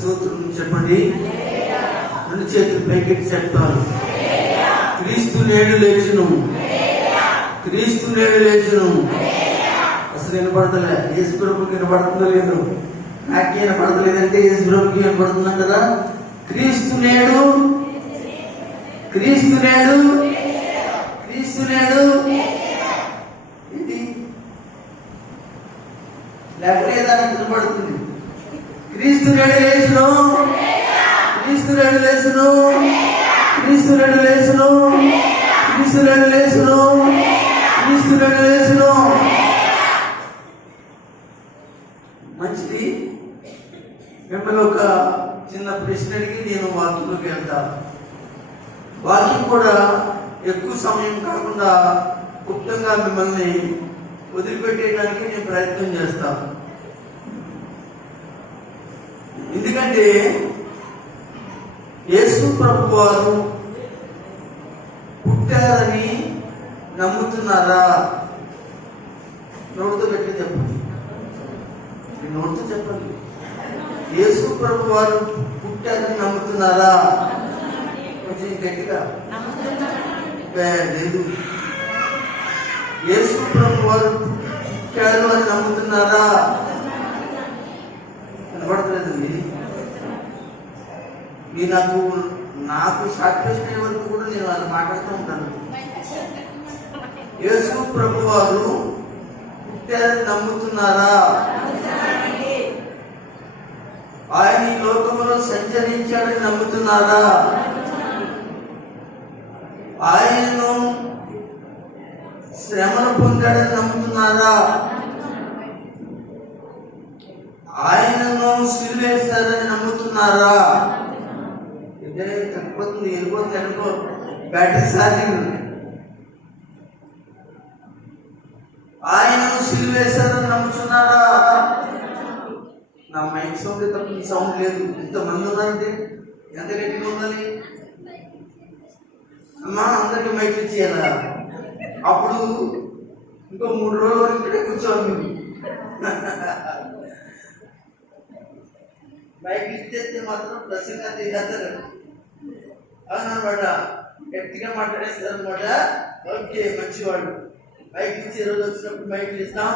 స్తోత్రం చెప్పండి. రెండు చేతులు పైకెట్టి చెప్తాను. క్రీస్తు నేడు లేచును, క్రీస్తు నేడు లేచును. అసలు వినపడతలే. యేసు ప్రభుకి వినపడుతుందో లేదు, నాకే వినపడతలేదంటే యేసు ప్రభుకి వినపడుతున్నాం కదా. క్రీస్తు నేడు, క్రీస్తు నేడు, క్రీస్తు నేడు. ఇది లేకపోతే దానికి వినపడుతుంది. క్రీస్తు నేడు లేచును, క్రీస్తు నేడు లేచును, క్రీస్తు నేడు లేచును, క్రీస్తు నేడు లేచును, క్రీస్తు నేడు లేచును. మంచిది. మిమ్మల్ని ఒక చిన్న ప్రశ్న అడిగి నేను వాక్యంలోకి వెళ్తాను. వాక్యం కూడా ఎక్కువ సమయం కాకుండా గుప్తంగా మిమ్మల్ని వదిలిపెట్టేయడానికి నేను ప్రయత్నం చేస్తాను. ఎందుకంటే యేసు ప్రభు వారు పుట్టారని నమ్ముతున్నారా? నోటితో పెట్టి చెప్పండి, నోటితో చెప్పండి. యేసు ప్రభు వారు పుట్టారని నమ్ముతున్నారా? కొంచెం గట్టిగా. లేదు. యేసు ప్రభు వారు పుట్టారు అని నమ్ముతున్నారా? కనబడతలేదండి. మీరు నాకు సాటిస్ఫై వరకు కూడా నేను వాళ్ళు మాట్లాడుతూ ఉంటాను. యేసు ప్రభు వారు పుట్టారని నమ్ముతున్నారా? ఆయన ఈ లోకంలో సంచరించాడని నమ్ముతున్నారా? ఆయనను శ్రమను పొందాడని నమ్ముతున్నారా? ఆయనను సిలువేశారని నమ్ముతున్నారా? ఇదే తగ్గిపోతుంది, వెళ్ళిపోతే అనుకో బ్యాటరీ ఛార్జింగ్. ఆయనను సిలువేశారని నమ్ముతున్నారా? నా మైక్ సౌండ్ తప్ప ఈ సౌండ్ లేదు. ఇంతమంది ఉన్నారంటే ఎంత గట్టిగా ఉండాలి అమ్మా. అందరికీ మైక్ ఇచ్చేయాలా? అప్పుడు ఇంకో 3 రోజుల వరకు ఇక్కడే కూర్చోవాలి మీరు. మైక్ ఇచ్చేస్తే మాత్రం ప్రసంగా చేసేస్తారు అనమాట. గట్టిగా మాట్లాడేస్తారు అనమాట. ఓకే, మంచివాడు. మైక్ ఇచ్చే రోజు వచ్చినప్పుడు మైక్ ఇస్తాం,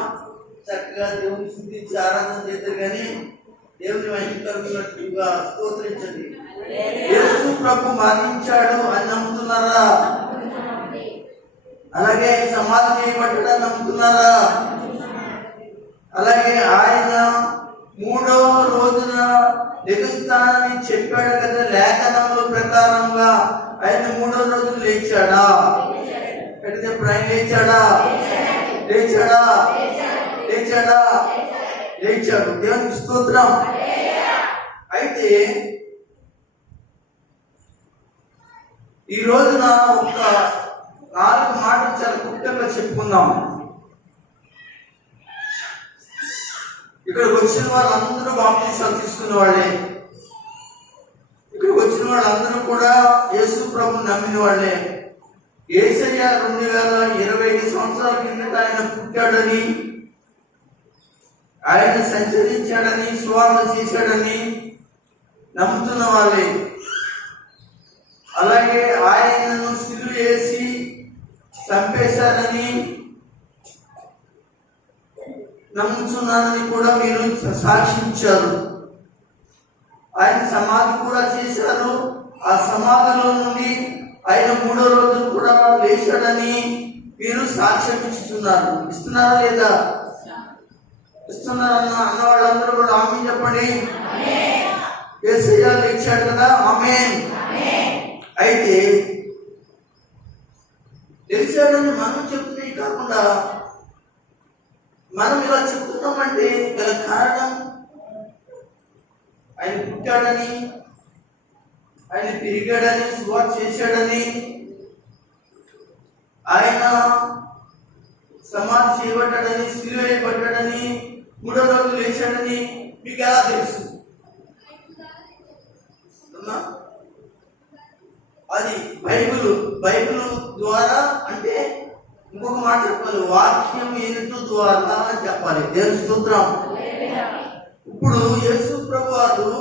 చక్కగా దేవుని స్తుతించి ఆరాధన చేస్తారు. కానీ దేవుని మహిమకరంగా స్తోత్రించండి. యేసు ప్రభు మరణించాడు అని నమ్ముతున్నారా? అలాగే సమాధి చేయబడ్డాడని నమ్ముతున్నారా? అలాగే ఆయన 3వ రోజున లెగుస్తానని చెప్పాడు కదా. లేఖనముల ప్రకారంగా ఆయన 3వ రోజున లేచాడా? అంటే ఆయన లేచాడా? లేచాడా? లేచాడా? లేచాడు. దేవునికి స్తోత్రం. అయితే ఈ రోజున ఒక 4 మాటలు చాలా క్లుప్తంగా చెప్పుకుందాం. ఇక్కడికి వచ్చిన వాళ్ళందరూ బాప్తిస్మాలు తీసుకున్న వాళ్ళే. ఇక్కడికి వచ్చిన వాళ్ళందరూ కూడా యేసు ప్రభువుని నమ్మిన వాళ్ళే. యేసయ్య 2025 సంవత్సరాల కిందట ఆయన పుట్టాడని, ఆయన సంచరించాడని, సువార్త చేశాడని నమ్ముతున్న వాళ్ళే. అలాగే ఆయనను సిలువ వేసి చంపేశారని నమ్ముతున్నానని కూడా మీరు సాక్షించారు. ఆయన సమాధి కూడా చేశారు. ఆ సమాధిలో నుండి ఆయన 3వ రోజు కూడా లేచాడని మీరు సాక్ష్యం ఇస్తున్నారు. ఇస్తున్నారా లేదా? ఇస్తున్నారన్న అన్న వాళ్ళందరూ కూడా ఆమేన్ చెప్పండి. యేసయ్య లేచాడు కదా, ఆమేన్. అయితే లేచాడని మనం చెప్తున్నది కాకుండా మనం ఇలా చెప్తున్నామంటే గల కారణం ఆయన పుట్టాడని, ఆయన పెరిగాడని, సువార్త చేశాడని, ఆయన సమాధి చేయబడ్డాడని, సిలువ వేయబడ్డాడని, 3వ రోజు లేచాడని మీకు ఎలా తెలుసు? అది బైబిల్ ద్వారా అంటే ఇంకొక మాట చెప్పాలి, వాక్యం ఏమిటో ద్వారా అని చెప్పాలి. దేవుని స్తోత్రం. ఇప్పుడు యేసు ప్రభువు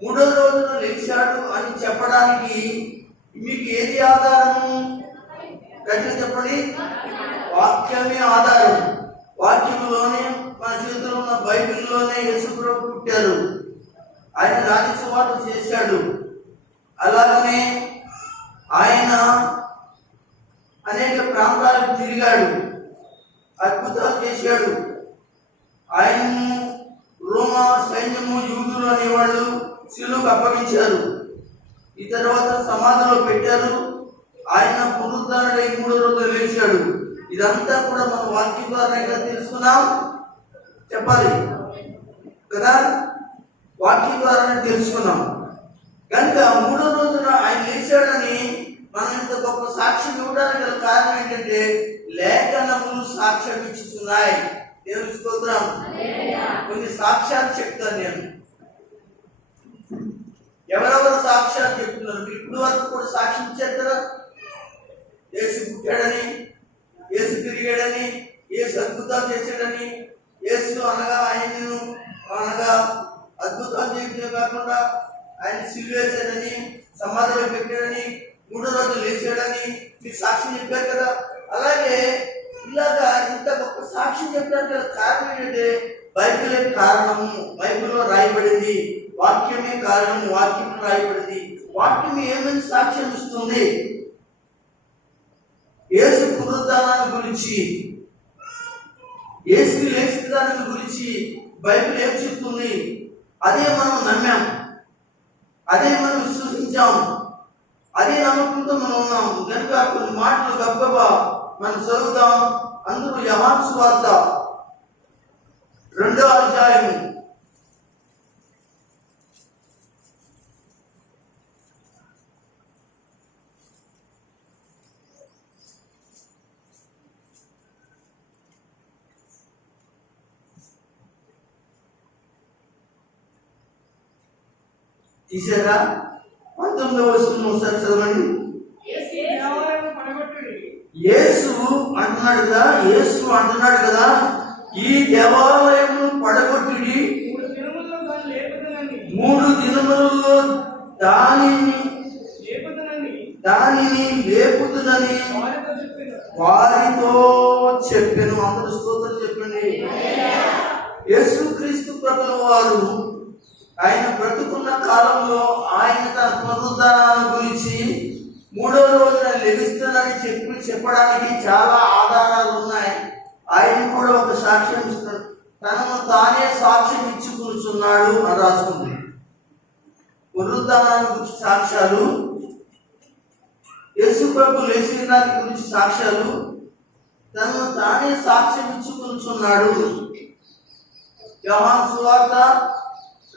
మూడో రోజున లేచాడు అని చెప్పడానికి మీకు ఏది ఆధారము? గట్టిగా చెప్పండి. వాక్యమే ఆధారం. వాక్యంలోనే మన చేతిలో ఉన్న బైబిల్లోనే యేసుప్రభు పుట్టారు. ఆయన రాజసువార్త చేశాడు. అలాగనే ఆయన అనేక ప్రాంతాలకు తిరిగాడు, అద్భుతాలు చేశాడు. ఆయనను రోమా సైన్యము, యూదులు అనేవాళ్ళు శిలువకు అప్పగించారు. ఈ తర్వాత సమాధిలో పెట్టారు. ఆయన పునరుద్ధరణై మూడో రోజులు లేచాడు. ఇదంతా కూడా మన వాక్యం ద్వారా తెలుసుకున్నాం. చెప్పాలి కదా, వాక్యం ద్వారానే తెలుసుకున్నాం. కనుక మూడో రోజున ఆయన లేచాడని మనం ఇంత గొప్ప సాక్ష్యం ఇవ్వడానికి గల కారణం ఏంటంటే లేఖనములు సాక్ష్యం ఇచ్చుతున్నాయి. దేవుని స్తోత్రం. కొన్ని సాక్ష్యాలు చెప్తాను నేను. ఎవరెవరు సాక్ష్యాలు చెప్తున్నారు? ఇప్పుడు వరకు కూడా సాక్ష్యం ఇచ్చారు కదా. యేసు పుట్టాడని, యేసు తిరిగాడని, యేసు అద్భుతాలు చేశాడని, యేసు అనగా అద్భుతాలు చేయడమే కాకుండా ఆయన సిలువేశాడని, సమాధిలో పెట్టాడని, మూడో రోజు లేచాడని మీరు సాక్ష్యం చెప్పారు కదా. అలాగే ఇలాగా ఇంత గొప్ప సాక్ష్యం చెప్పడానికి కారణం ఏంటంటే బైబిలే కారణము. బైబిల్లో రాయబడింది. వాక్యమే కారణము. వాక్యంలో రాయబడింది. వాక్యం ఏమని సాక్ష్యం ఇస్తుంది? యేసు పునరుద్ధానాన్ని గురించి, యేసు లేచిన గురించి బైబిల్ ఏం చెప్తుంది? అదే మనం నమ్మాం, అదే మనం విశ్వసించాం, అదే నమ్మకంతో మనం ఉన్నాం. కనుక కొన్ని మాటలు గబగబా మనం చదువుతాం. అందరూ యోహాను సువార్త 2వ అధ్యాయము తీసారా? 19వ వచనం ఒకసారి చదవండి. యేసు అంటున్నాడు కదా, ఈ దేవాలయము పడగొట్టుడి, 3 దినములలో దానిని లేపుదునని వారితో చెప్పెను. అందరూ స్తోత్రం చెప్పండి. యేసుక్రీస్తు ప్రభువు వారు ఆయన బ్రతుకున్న కాలంలో ఆయన తన పునరుద్ధానాల గురించి మూడో రోజున లెగుస్తానని చెప్పడానికి చాలా ఆధారాలు ఉన్నాయి. ఆయన కూడా ఒక సాక్ష్యం ఇస్తున్నాడు. తనను తానే సాక్ష్యం ఇచ్చి కూర్చున్నాడు అని రాస్తుంది. పునరుద్ధానాల గురించి సాక్ష్యాలు, యేసు ప్రభు లేచిన దాని గురించి సాక్ష్యాలు, తనను తానే సాక్ష్యం ఇచ్చి కూర్చున్నాడు. యోహాను సువార్త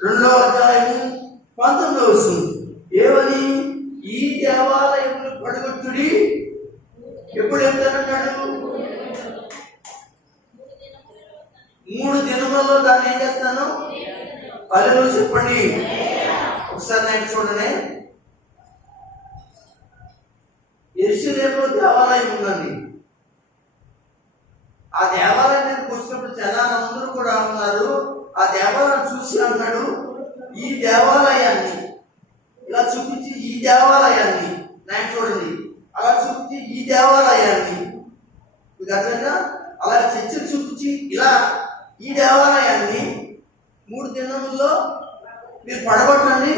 2వ అధ్యాయము 19వ వచనం ఏమని? ఈ దేవాలయమును పడగొట్టుడి. ఎప్పుడు చెప్తానన్నాడు? 3 దినములలో దాన్ని ఏం చేస్తాను? హల్లెలూయా చెప్పండి. ఒకసారి నేను చూడండి. యెరూషలేములో దేవాలయం ఉందండి. ఆ దేవాలయానికి వచ్చినప్పుడు జనాలందరూ కూడా ఉన్నారు. ఆ దేవాలయం చూసి అన్నాడు, ఈ దేవాలయాన్ని ఇలా చూపించి, ఈ దేవాలయాన్ని నేను చూడండి అలా చూపించి, ఈ దేవాలయాన్ని మీకు అర్థమైందా? అలా చర్చలు చూపించి ఇలా ఈ దేవాలయాన్ని 3 దినముల్లో మీరు పడగొట్టండి,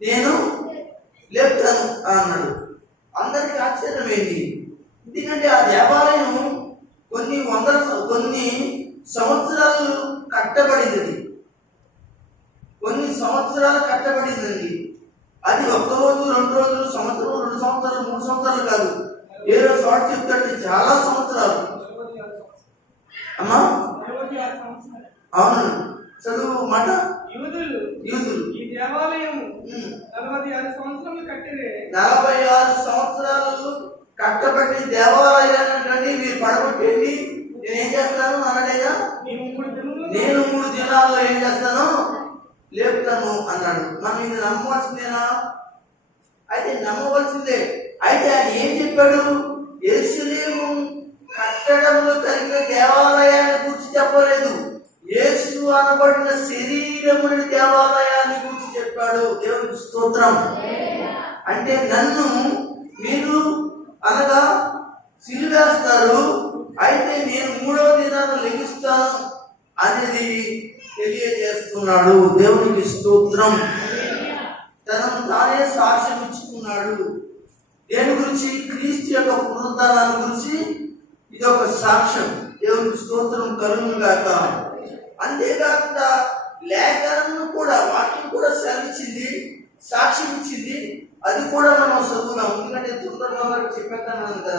నేను లేపుతాను అన్నాడు. అందరికీ ఆశ్చర్యమైంది. ఎందుకంటే ఆ దేవాలయం కొన్ని సంవత్సరాలు కట్టబడింది. కొన్ని సంవత్సరాలు కట్టబడిందండి. అది 1 రోజు 2 రోజులు, సంవత్సరం, 2 సంవత్సరాలు, 3 సంవత్సరాలు కాదు. ఏదో చోట చెప్తాడు చాలా సంవత్సరాలు. అమ్మా అవును, చదువు మాట. యూదులు ఈ దేవాలయము 46 సంవత్సరాలు కట్టిరే. 46 సంవత్సరాలు కట్టబడి దేవాలయాన్ని మీరు పడగొట్టండి, నేనేం చేస్తాను అన్నాడేగా. నేను 3 దినాల్లో ఏం చేస్తాను? లేపుతాను అన్నాడు. మనం ఇది నమ్మవలసిందేనా? అయితే నమ్మవలసిందే. అయితే ఆయన ఏం చెప్పాడు? యెరూషలేము కట్టడంలో కలిగిన దేవాలయాన్ని గురించి చెప్పలేదు. యేసు అనబడిన శరీరముని దేవాలయాన్ని గురించి చెప్పాడు. దేవునికి స్తోత్రం. అంటే నన్ను మీరు అనగా సిలువేస్తారు, అయితే నేను 3వ దినాన లెగిస్తాను అనేది తెలియజేస్తున్నాడు. దేవునికి స్తోత్రం. తనను తానే సాక్ష్యం ఇచ్చుకున్నాడు. దేని గురించి? క్రీస్తు యొక్క పునరుద్ధానాన్ని గురించి ఇది ఒక సాక్ష్యం. దేవునికి స్తోత్రం కలుగును గాక. అంతేకాకుండా లేఖనం కూడా, వాక్యం కూడా సెలవిచ్చింది, సాక్ష్యం ఇచ్చింది. అది కూడా మనం చదువుదాం. ఎందుకంటే తొందరగా చెప్పేస్తాను కదా.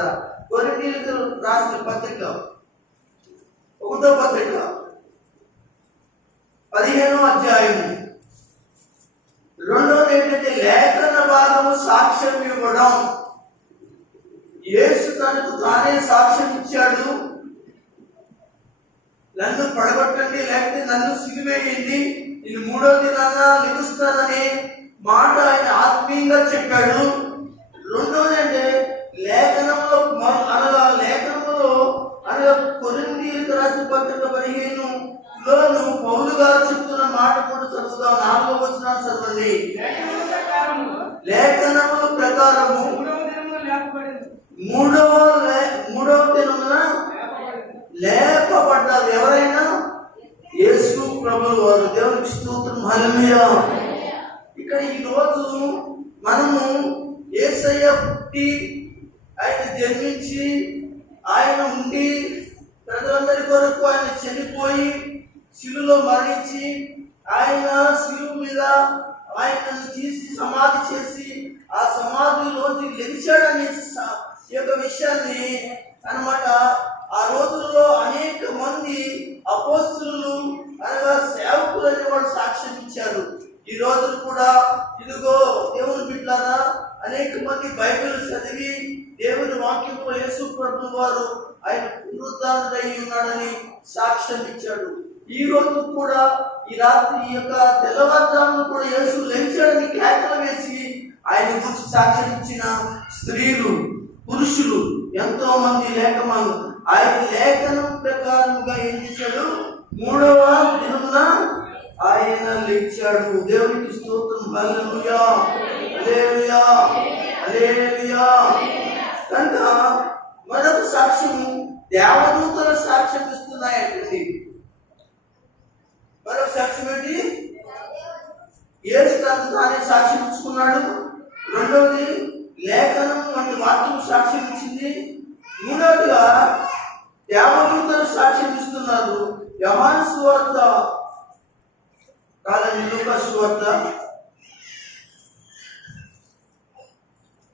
కొరింథీయులకు రాసిన పత్రిక 1వ పత్రిక 15వ అధ్యాయం 2వది ఏంటంటే లేఖన భాగము సాక్ష్యం ఇవ్వడం. యేసు తనకు తానే సాక్ష్యం ఇచ్చాడు. నన్ను పడగొట్టండి, లేకపోతే నన్ను సిలువేయండి, నేను 3వ దినాన లెగుస్తాననే మాట ఆయన ఆత్మీయంగా చెప్పాడు. 2వది అంటే లేఖనంలో అనగా కొరింథీయులకు రాసిన పత్రిక 15లో పౌలు గారు చెప్తున్న మాట కూడా చదువుదాం. 4వ వచనం చదవండి. లేఖనముల ప్రకారము 3వ దినమున లేపబడ్డారు. ఎవరైనా? యేసు ప్రభువు వారు. దేవునికి స్తోత్రం. హల్లెలూయా. ఇక్కడ ఈ రోజు మనము యేసయ్య పుట్టి, ఆయన జన్మించి, ఆయన ఉండి, ప్రజలందరి కొరకు ఆయన చనిపోయి, శిలువలో మరణించి, ఆయన శిలువ మీద ఆయనను తీసి సమాధి చేసి, ఆ సమాధిలోకి లెగిచాడనే ఈ యొక్క విషయాన్ని అన్నమాట ఆ రోజుల్లో అనేక మంది అపోస్తలులు అనగా సేవకులు అనేవాళ్ళు సాక్ష్యం ఇచ్చారు. ఈ రోజు కూడా ఇదిగో దేవుని బిడ్డలారా, అనేక మంది బైబిల్ చదివి దేవుని వాక్యంలో యేసు ప్రభువు వారు ఆయన పునరుద్ధానుడై ఉన్నాడని సాక్ష్యం ఇచ్చాడు. ఈ రోజు కూడా ఈ రాత్రి ఈ యొక్క తెల్లవారుజామున కూడా యేసు లేచాడని కేకలు వేసి ఆయన గురించి సాక్ష్యం ఇచ్చిన స్త్రీలు, పురుషులు ఎంతో మంది లేఖమాను. ఆయన లేఖనం ప్రకారంగా ఏం చేశాడు? 3వ దినమున ఆయన లేచాడు. దేవునికి స్తోత్రం. హల్లెలూయా, హల్లెలూయా, హల్లెలూయా. కనుక మరొక సాక్ష్యము దేవదూతల సాక్ష్యం ఇస్తున్నాయండి. మరొక సాక్ష్యం ఏంటి? యేసు తనకు తానే సాక్ష్యం ఇచ్చుకున్నాడు. 2వది లేఖనం వంటి వాక్యం సాక్ష్యం ఇచ్చింది. 3వదిగా దేవదూతలు సాక్ష్యం ఇస్తున్నారు. యోహాను సువార్త కాలండి, లూకా సువార్త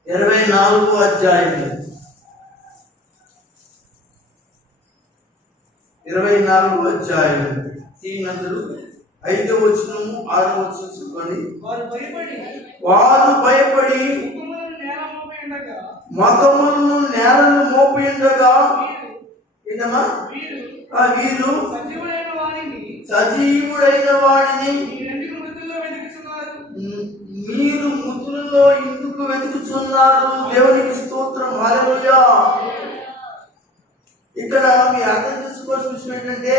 24వ అధ్యాయం 24వ అధ్యాయం అందరూ 5వ వచనము 6వ వచనం చదవండి. వారు భయపడి ముఖములను నేలను మోపి ఉండగా ఏంటమ్మా? వీరు సజీవుడైన వాడిని మీరు మృతులలో ఎందుకు వెతుకుతున్నారు? దేవునికి స్తోత్రం. హల్లెలూయా. ఇక్కడ మీ అర్థం చేసుకోవాల్సిన విషయం ఏంటంటే,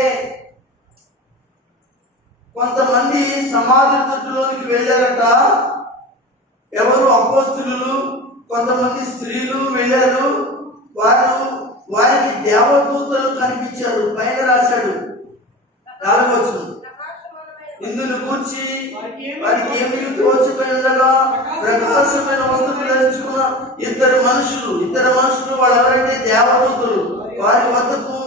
కొంతమంది సమాధి తట్టులోనికి వెళ్ళారట. ఎవరు? అపోస్తలులు. కొంతమంది స్త్రీలు వెళ్ళారు. వారికి దేవదూతలు కనిపించారు. పైన రాశాడు 4వ వచనం, ఇందును కూర్చి వారికి ఏమి తోచిపోయి ఉండగా ప్రకాశమైన వస్తువులు ధరించుకున్న ఇద్దరు మనుషులు వాళ్ళు ఎవరంటే దేవదూతలు. వారి వద్దకు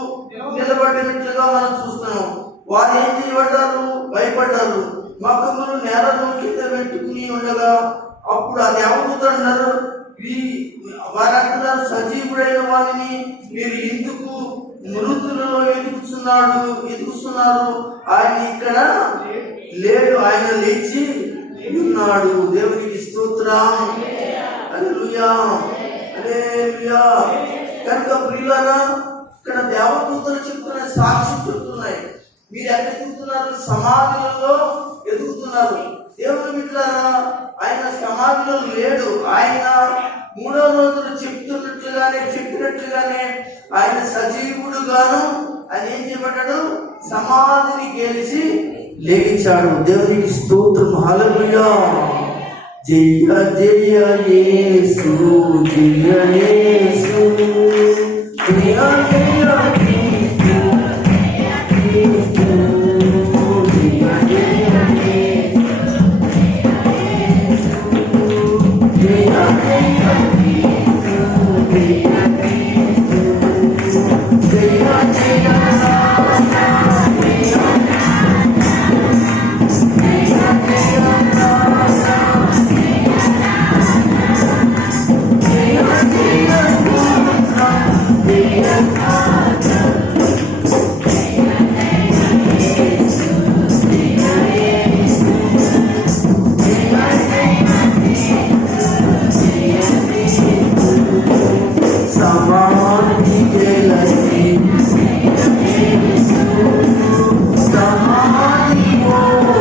నిలబడినట్లుగా మనం చూస్తున్నాం. వారు ఏం చేయబడ్డారు? భయపడ్డారు. ముఖములు నేలను కింద పెట్టుకుని ఉండగా అప్పుడు ఆ దేవదూతలు అన్నారు, వారు అంటున్నారు, సజీవుడైన వారిని మీరు ఎందుకు మృతులలో ఎదుగుతున్నారు? ఆయన ఇక్కడ లేడు, ఆయన లేచి ఉన్నాడు. దేవునికి స్తోత్రం. హల్లెలూయా, హల్లెలూయా. కనుక ప్రియులారా, ఇక్కడ దేవదూతలు చెప్తున్న సాక్ష్యం చెప్తున్నాయి. మీరు ఎక్కడ ఎదుగుతున్నారు? సమాధులలో ఎదుగుతున్నారు. దేవుని బిడ్డలారా, ఆయన సమాధిలో లేడు. ఆయన 3వ రోజున చెప్పినట్లుగానే ఆయన సజీవుడుగాను ఆయన ఏం చేయబడ్డాడు? సమాధిని గెలిచి లేచాడు. దేవునికి స్తోత్రం. హల్లెలూయా. జయ జయ యేసు, జయ యేసు, జయ జయ క్రీస్తు, క్రీస్తు, జయ జయ యేసు, జయ జయ క్రీస్తు, జయ క్రీస్తు, జయ జయ సమాధి గెలచి సమాధి మోయెను యేసు, సమాధి మోయెను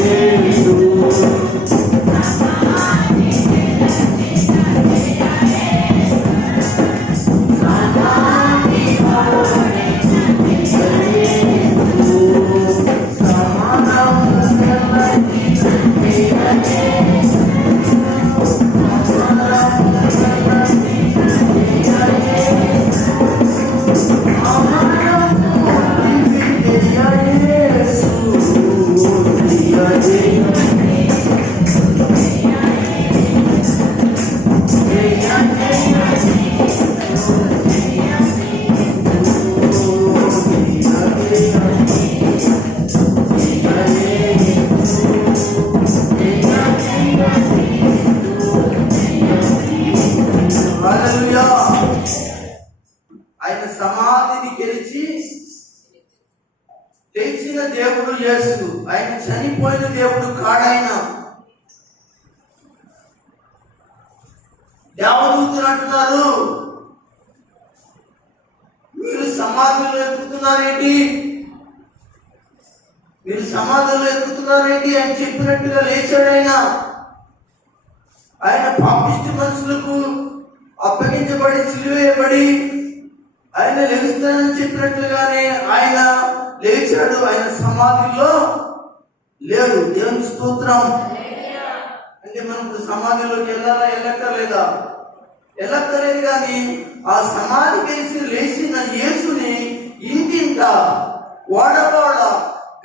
యేసు, సమాధము గెలచి హల్లెలూయా. ఆయన సమాధిని గెలిచి లేచిన దేవుడు యేసు. ఆయన చనిపోయిన దేవుడు కాడాయన. దేవదూతలు అంటున్నారు, మీరు సమాధిలో ఎక్కుతున్నారేంటి, మీరు సమాధిలో ఎక్కుతున్నారేంటి అని చెప్పినట్టుగా లేచాడు ఆయన. ఆయన పాపిష్టి మనుషులకు అప్పగించబడి సిలువేయబడి ఆయన లేస్తానని చెప్పినట్లుగానే ఆయన లేచాడు. ఆయన సమాధిలో లేడు. దేవుని స్తోత్రం. అంటే మనం ఇప్పుడు సమాధిలోకి వెళ్ళాలా, వెళ్ళక్కర్లేదా? వెళ్ళక్కర్లేదు. కానీ ఆ సమాధి కలిసి లేచిన యేసుని ఇంటింట, వాడవాడ,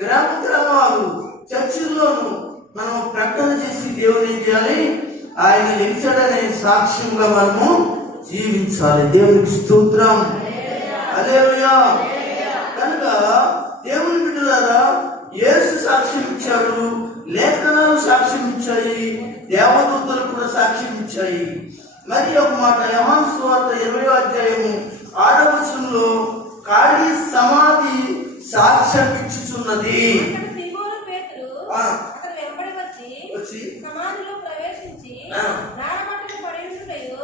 గ్రామ గ్రామాలు, చర్చిల్లోనూ మనం ప్రకటన చేసి దేవుని ఏం చేయాలి? ఆయన లేచాడనే సాక్ష్యంగా మనము జీవించాలి. దేవునికి స్తోత్రం. హల్లెలూయా. కనుక దేవుని బిడ్డలారా, యేసు సాక్ష్యం ఇచ్చాడు, లేఖనాలు సాక్ష్యం ఇచ్చాయి, దేవదూతలు కూడా సాక్ష్యం ఇచ్చాయి. మరి ఒక మాట, యోహాను సువార్త 20వ అధ్యాయము 6వ వచనంలో ఖాళీ సమాధి సాక్ష్యం ఇచ్చుచున్నది. వచ్చి సమాధిలో ప్రవేశించి నారబట్టలు పడేయుటయు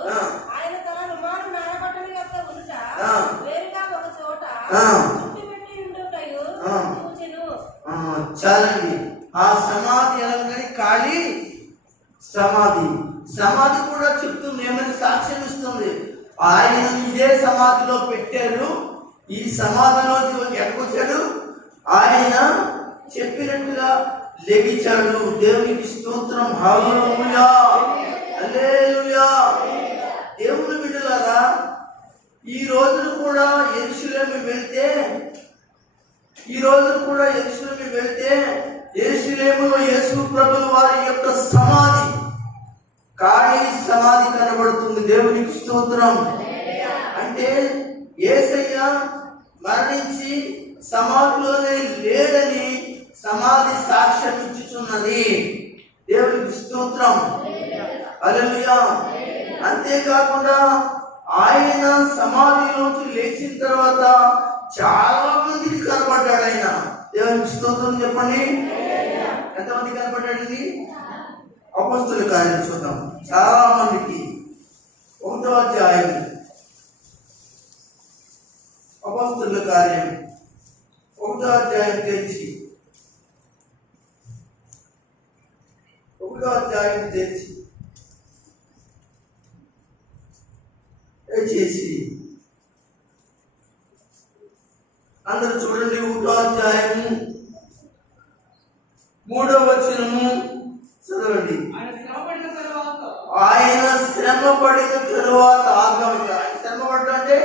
ఆయన తన రుమాలు నారబట్టల యొక్క ఉంట వేరుగా ఒక చోట చుట్టుపెట్టి ఉండుటయు చూచెను. చాలండి. ఆ సమాధి ఎలాగని ఖాళీ సమాధి. సమాధి కూడా చెప్తుంది, ఏమని సాక్ష్యం ఇస్తుంది. ఆయన ఇదే సమాధిలో పెట్టారు. ఈ సమాధిలో ఎక్కడికొచ్చాడు? ఆయన చెప్పినట్టుగా లెగిచాడు. దేవునికి స్తోత్రం. హల్లెలూయా, హల్లెలూయా. దేవుని బిడ్డలారా, ఈ రోజున కూడా యెరూషలేము వెళ్తే, యెరూషలేములో యేసు ప్రభువు వారి యొక్క సమాధి, ఖాళీ సమాధి కనబడుతుంది. దేవునికి స్తోత్రం. అంటే యేసయ్య మరణించి సమాధిలోనే లేడని సమాధి సాక్ష్యం ఇచ్చుచున్నది. దేవునికి స్తోత్రం. హల్లెలూయా. అంతేకాకుండా ఆయన సమాధిలోకి లేచిన తర్వాత చాలా మందికి కనబడ్డాడు ఆయన. దేవునికి స్తోత్రం చెప్పండి. ఎంతమంది కనబడ్డాడు? అపోస్తలుల కార్యాలు చూద్దాం. చాలా మందికి. 1వ అధ్యాయం అపోస్తలుల కార్యం 1వ అధ్యాయం తెరిచి 1వ అధ్యాయం తెరిచి చేసి అందరూ చూడండి. 1వ అధ్యాయం పడిన తరువాత శ్రమ పడటం అంటే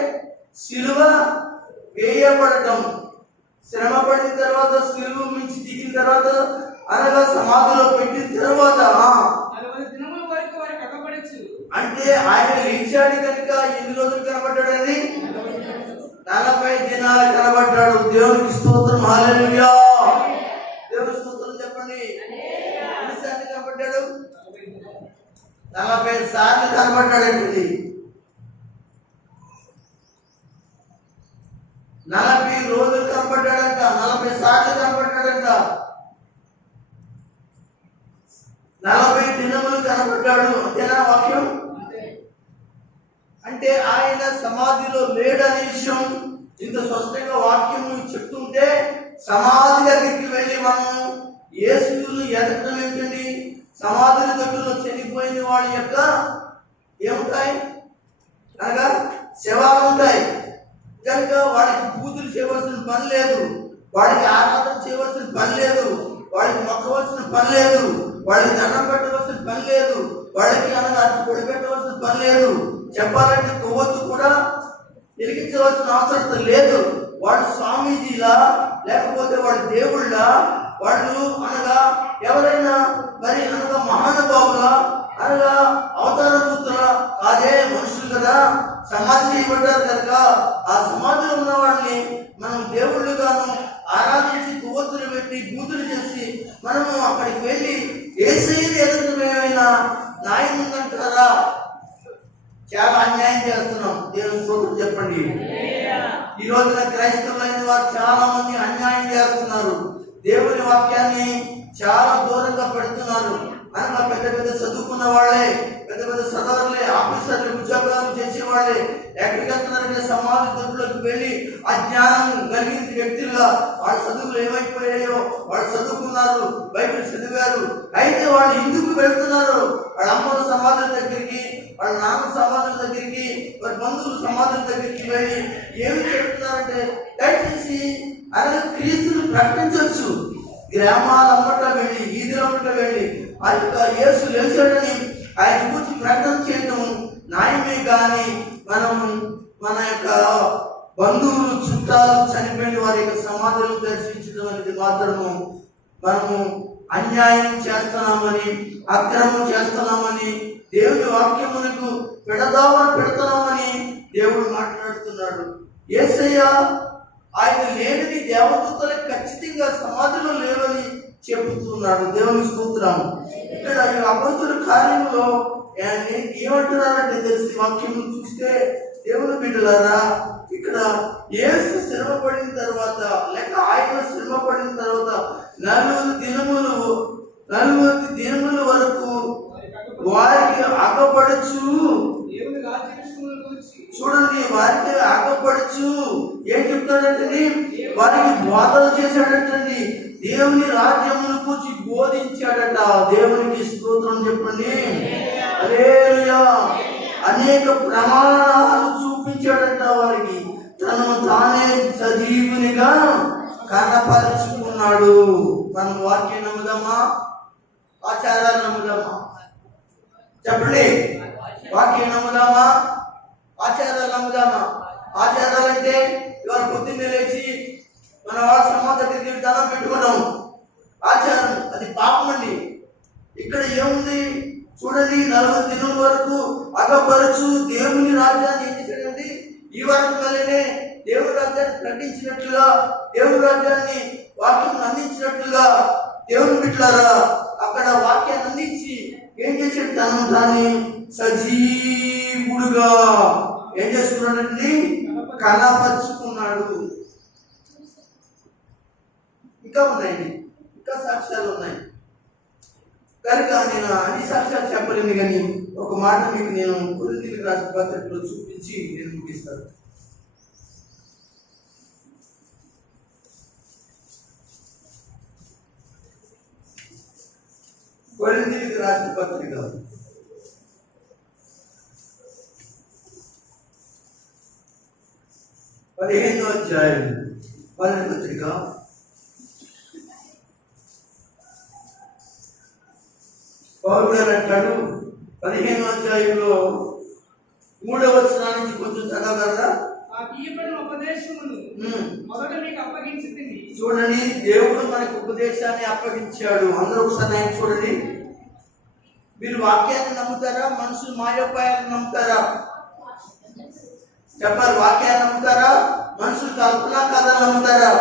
సిలువ వేయబడటం. శ్రమ పడిన తర్వాత సిలువ మించి దిగిన తర్వాత అనగా సమాధిలో పెట్టిన తర్వాత అంటే ఆయన లేచాడు కనుక ఎన్ని రోజులు కనబడ్డాడండి? 40 దినాలు కనబడ్డాడు. దేవునికి స్తోత్రం, హల్లెలూయా. దేవునికి స్తోత్రం చెప్పండి. ఎన్నిసార్లు కనబడ్డాడు? 40 సార్లు కనబడ్డాడండి. 40 రోజులు కనబడ్డాడంట, 40 సార్లు కనబడ్డాడంట, 40 దినములు కనబడ్డాడు. అంతేనా వాక్యం? అంటే ఆయన సమాధిలో లేడనే విషయం ఇంత స్పష్టంగా వాక్యం చెప్తుంటే సమాధి దగ్గరికి వెళ్ళి మనం యేసును ఎదగడం ఏంటండి? సమాధుల దగ్గరలో చనిపోయిన వాడి యొక్క ఏముంటాయి అనగా శవాలు ఉంటాయి కనుక వాడికి పూజలు చేయవలసిన పని లేదు, వాడికి ఆరాధన చేయవలసిన పని లేదు, వాడికి మొక్కవలసిన పని లేదు, వాడికి దండం పెట్టవలసిన పని లేదు, వాడికి అనగా పొడి పెట్టవలసిన పని లేదు. చెప్పాలంటే కొవ్వొత్తు కూడా వెలిగించవలసిన అవసరం లేదు. వాడు స్వామీజీలా లేకపోతే వాడు దేవుళ్ళ వాళ్ళు అనగా ఎవరైనా మరి అనగా మహానుభావులా అనగా అవతార పుత్రుల అదే మనుషులు కదా, సమాధి చేయబడ్డారు కనుక ఆ సమాధిలో ఉన్న వాడిని మనం దేవుళ్ళుగాను ఆరాధించి కొవ్వొత్తులు పెట్టి బూతులు చేసి మనము అక్కడికి వెళ్ళి యేసయ్యని ఎదుగుతున్నా న్యాయం ఉందంటారా? చాలా అన్యాయం చేస్తున్నాం. దేవుని స్తోత్రం చెప్పండి. ఈ రోజున క్రైస్తవులైన వారు చాలా మంది అన్యాయం చేస్తున్నారు. దేవుని వాక్యాన్ని చాలా దూరంగా పెడుతున్నారు. అనగా పెద్ద పెద్ద చదువుకున్న వాళ్ళే, పెద్ద పెద్ద సదరులే, ఆఫీసర్లు, ఉద్యోగాలు చేసే వాళ్ళే ఎక్కడికి వెళ్తున్నారంటే సమాధి దగ్గరలోకి వెళ్ళి అజ్ఞానం కలిగిన వ్యక్తులుగా వాళ్ళ చదువులు ఏమైపోయాయో వాళ్ళు చదువుకున్నారు, బైబిల్ చదివారు, అయితే వాళ్ళు ఎందుకు వెళ్తున్నారు? వాళ్ళ అమ్మల సమాధుల దగ్గరికి, వాళ్ళ నాన్న సమాధుల దగ్గరికి, వారి బంధువుల సమాధుల దగ్గరికి వెళ్ళి ఏమి చెప్తున్నారంటే దయచేసి అలాగే క్రీస్తుని ప్రకటించవచ్చు. గ్రామాలమ్మట వెళ్ళి, వీధులమ్మట వెళ్ళి ఆ యొక్క యేసు లేచాడని ఆయన గురించి ప్రకటన చేయటం న్యాయమే. కానీ మనం మన యొక్క బంధువులు, చుట్టాలు చనిపోయిన వారి యొక్క సమాధులను దర్శించడం అనేది మాత్రము మనము అన్యాయం చేస్తున్నామని, అక్రమం చేస్తున్నామని, దేవుని వాక్యమునకు పెడుతున్నామని దేవుడు మాట్లాడుతున్నాడు. యేసయ్య ఆయన లేనిది దేవదూతలకు ఖచ్చితంగా సమాధిలో లేవని చెబుతున్నాడు. దేవుని స్తోత్రం. ఇక్కడ ఈ అపొస్తలుల కార్యంలో ఏమంటున్నారంటే తెలిసి వాక్యం చూస్తే దేవుని బిడ్డలారా, ఇక్కడ యేసు శ్రమ పడిన తర్వాత లేక ఆయన శ్రమ పడిన తర్వాత 40 దినముల వరకు వారికి అగపడచ్చు. చూడండి, వారికి అగపడచ్చు. ఏం చెప్తాడంటే వారికి బోధలు చేశాడటండి, దేవుని రాజ్యమును కూర్చి బోధించాడట. దేవునికి స్తోత్రం చెప్పండి. హల్లెలూయా. అనేక ప్రమాణాలు చూపించాడట వారికి. తను తానే సజీవునిగా కనపరుచుకున్నాడు. మనం వాక్యం నమ్ముదామా, ఆచారాలు నమ్ముదామా? చెప్పండి. వాక్యం నమ్ముదామా, ఆచారాలు నమ్ముదామా? ఆచారాలు అంటే ఇవాళ పొద్దున్నే లేచి మన వాళ్ళ సమాజ దగ్గర ధనం పెట్టుకున్నాం, ఆచారం. అది పాపం అండి. ఇక్కడ ఏముంది చూడండి, 40 దినం వరకు అగపరచు దేవుని రాజ్యాన్ని ఏం చేశాడండి? ఈ వారం వల్లనే దేవుని రాజ్యాన్ని ప్రకటించినట్లుగా, దేవుని రాజ్యాన్ని వాక్యం అందించినట్లుగా దేవుని బిడ్డలారా అక్కడ వాక్యాన్ని అందించి ఏం చేశాడు? తను దాన్ని సజీవుడుగా ఏం చేసుకున్నాడండి? కనపరుచుకున్నాడు. ఇంకా ఉన్నాయండి, ఇంకా సాక్ష్యాలు ఉన్నాయి కనుక నేను అన్ని సాక్ష్యాలు చెప్పలేను. కానీ ఒక మాట మీకు నేను కొరింథీయులకు రాసిన పత్రికలో చూపించి నేను ముగిస్తాను. కొరింథీయులకు రాసిన పత్రిక 15వ అధ్యాయం, 12వ పత్రిక, పౌలు గారు అంటాడు 15వ అధ్యాయంలో 3వ వచనం నుంచి కొంచెం చదవగలరా? నాకు ఇయ్యబడిన ఉపదేశమును మొదట మీకు అప్పగించింది. చూడండి, దేవుడు మనకు ఉపదేశాన్ని అప్పగించాడు. అందరూ ఒకసారి ఆయన చూడండి. మీరు వాక్యాన్ని నమ్ముతారా? మనుషులు మాయోపాయాన్ని నమ్ముతారా? చెప్పాలి. వాక్యాన్ని నమ్ముతారా? మనుషులు కల్పనా కథలు నమ్ముతారా?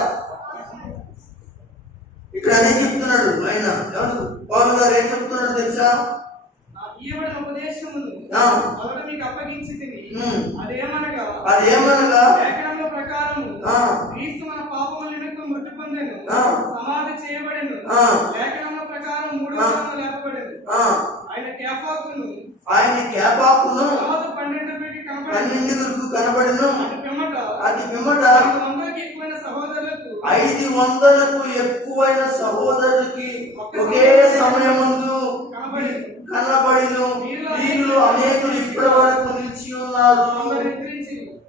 ఇక్కడ అదే చెప్తున్నాడు ఆయన. ఎవరు? పౌలు గారు ఏం చెప్తున్నాడు తెలుసా? నాకు ఇయ్యబడిన ఉపదేశమును మొదట మీకు అప్పగించింది. అదేమనగా లేఖనముల ప్రకారము క్రీస్తు మన పాపముల నిమిత్తం మృతి పొందెను, సమాధి చేయబడెను, లేఖనముల ప్రకారం 3వ దినమున లేపబడెను. ఆయన కేఫాకును 12 కనబడెను. అది పిమ్మట 500కు ఎక్కువైన సహోదరులకి ఒకే సమయమందు కనబడెను. వీళ్ళు అనేకులు ఇప్పటి వరకు నిలిచి ఉన్నారు.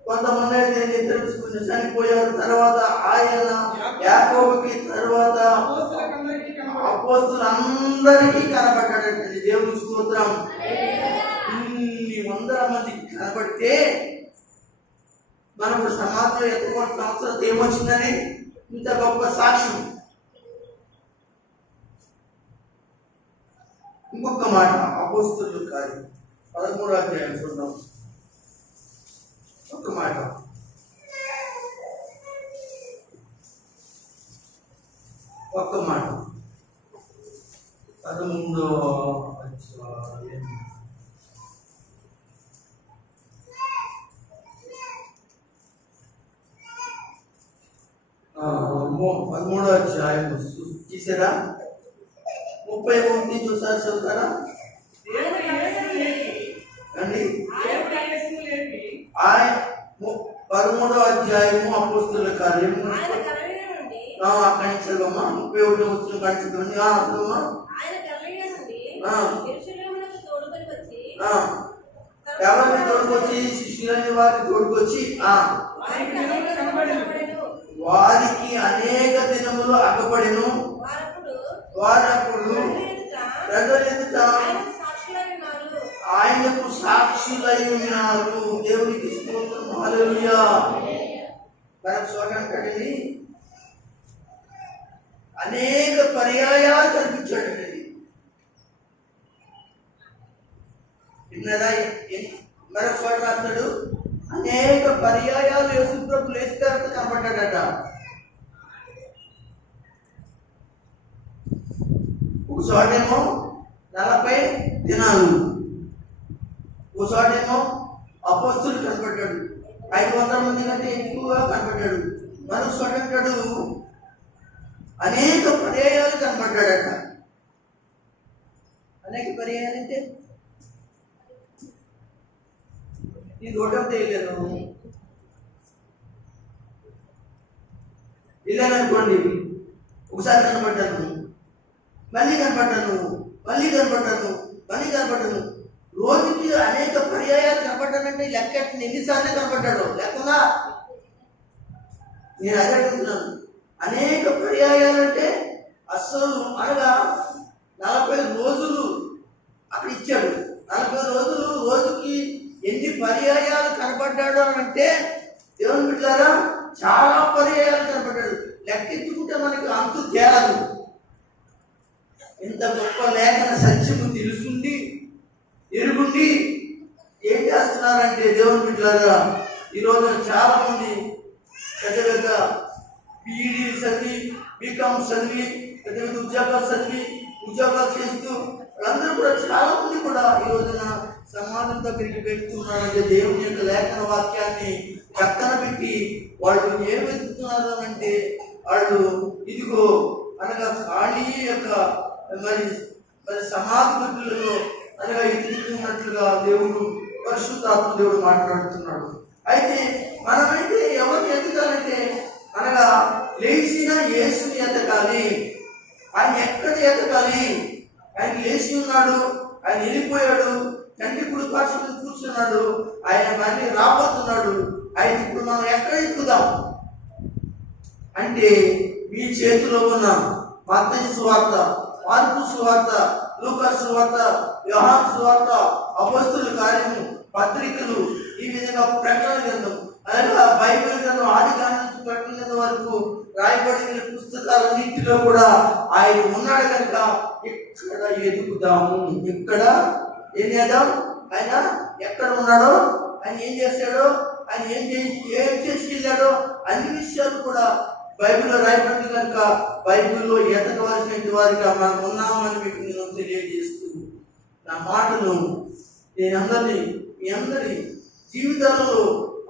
కొంతమంది అయితే నిద్రించుకుని చనిపోయారు. తర్వాత ఆయన యాకోబుకి, తర్వాత అపోస్తలులందరికీ కనబడ్డాడండి. దేవుని స్తోత్రం. ఇన్ని వందల మందికి కనబడితే మనకు సమాజంలో ఎక్కువ సంవత్సరాలు ఏమొచ్చిందని ఇంత గొప్ప సాక్ష్యం. ఇంకొక మాట, అపోస్తలుల కార్యం 13వ అధ్యాయం చూద్దాం. ఒక మాట, ఒక్క మాట 13వ అధ్యాయం 13వ అధ్యాయం తీసారా? 31 చూసారు, చదువుతారా అండి? ఆయన 13వ అధ్యాయము అపోస్తలుల కార్యము అక్కడి నుంచి చదవమ్మా. 31 వచ్చిన కాడి చదవండి. చదవమ్మా. ఎవరిని తోడుకొచ్చి? శిష్యులని వారిని తోడుకొచ్చి వారికి అనేక దినములు అగపడెను. వారప్పుడు ప్రజల ఎదుట ఆయనకు సాక్షులై ఉన్నారు. దేవునికి స్తోత్రం. హల్లెలూయా. చూడండి, అనేక పర్యాయాలు కనిపించాడండి. విన్నారా? మరొక చోట రాస్తాడు, అనేక పర్యాయాలు యేసుప్రభు లేచి తర్వాత కనబడ్డాడట. ఒక చోటేమో 40 దినాలు, ఒక చోటేమో అపోస్తలులు కనబడ్డాడు, 500 మంది కంటే ఎక్కువగా కనబడ్డాడు. మరొక చోట అంటాడు అనేక పర్యాయాలు కనబడ్డాడట. అనేక పర్యాయాలు అంటే ఈ రోడ్డు తెలియలేదు. వెళ్ళాననుకోండి, ఒకసారి కనబడ్డాను, మళ్ళీ కనబడ్డాను, మళ్ళీ కనబడ్డాను, మళ్ళీ కనబడ్డాను. రోజుకి అనేక పర్యాయాలు కనబడ్డానంటే లెక్క ఎన్నిసార్లు కనబడ్డాడు లేకుండా నేను అదే అడుగుతున్నాను. అనేక పర్యాయాలంటే అసలు అనగా 40 రోజులు అక్కడ ఇచ్చాడు. 40 రోజులు, రోజుకి ఎన్ని పర్యాయాలు కనబడ్డాడు అని అంటే దేవుని బిడ్డలారా చాలా పర్యాయాలు కనబడ్డాడు. లెక్కెత్తుకుంటే మనకి అంతు తేలదు. ఇంత గొప్ప లేఖన సత్యము తెలుసుండి ఎరుగుండి ఏం చేస్తున్నారంటే దేవుని బిడ్డలారా ఈరోజు చాలా మంది పెద్ద పెద్ద పీఈడీ చదివి, బీకామ్ చదివి, పెద్ద పెద్ద ఉద్యోగాలు చేస్తూ వాళ్ళందరూ కూడా చాలా మంది కూడా ఈ రోజున సమాజం దగ్గరికి వెళ్తున్నారంటే దేవుని యొక్క లేఖన వాక్యాన్ని పక్కన పెట్టి వాళ్ళు ఏం వెతుకుతున్నారు అంటే వాళ్ళు ఇదిగో అనగా ఖాళీ యొక్క మరి సమాధిలో అనగా ఎదుగుతున్నట్లుగా దేవుడు పరిశుద్ధాత్మ దేవుడు మాట్లాడుతున్నాడు. అయితే మనమైతే ఎవరిని ఎదగాలంటే అనగా లేచిన యేసుని ఎదగాలి. ఆయన ఎక్కడ ఎదగాలి? ఆయన లేచి ఉన్నాడు, ఆయన వెళ్ళిపోయాడు, తండ్రి కుడి పార్శ్వన కూర్చున్నాడు, ఆయన మళ్ళీ రాబోతున్నాడు. ఆయన ఇప్పుడు మనం ఎక్కడ ఎక్కుదాం అంటే మీ చేతిలో ఉన్న మత్తయి సువార్త, మార్కు సువార్త, లూకా సువార్త, యోహాను సువార్త, అపోస్తలుల కార్యము, పత్రికలు ఈ విధంగా ప్రకటన గ్రంథం అలాగే బైబిల్ గ్రంథం ఆది కాండం నుంచి ప్రకటన గ్రంథం వరకు రాయబడిన పుస్తకాలన్నింటిలో కూడా ఆయన ఉన్నాడు కనుక ఇక్కడ ఎదుగుదాము. ఇక్కడ ఏం చేద్దాం? ఆయన ఎక్కడ ఉన్నాడో, ఆయన ఏం చేశాడో, ఆయన ఏం చేసి వెళ్ళాడో అన్ని విషయాలు కూడా బైబిల్లో రాయబడింది కనుక బైబిల్లో ఎదగవలసిన వారిగా మనం ఉన్నామని మీకు నేను తెలియజేస్తూ నా మాటలు మీ అందరి జీవితాలలో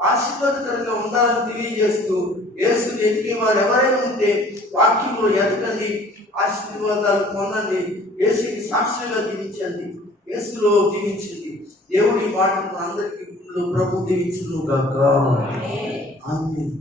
ఆశీర్వాదకరంగా ఉండాలని తెలియజేస్తూ యేసు ఎదిగే వారు ఎవరైనా ఉంటే వాక్యంలో ఎదగండి, ఆశీర్వాదాలు పొందండి, యేసుకి సాక్షిగా జీవించండి, యేసులో జీవించండి. దేవుడి మాటను అందరికీ ప్రభు దీవించును గాక. ఆమేన్.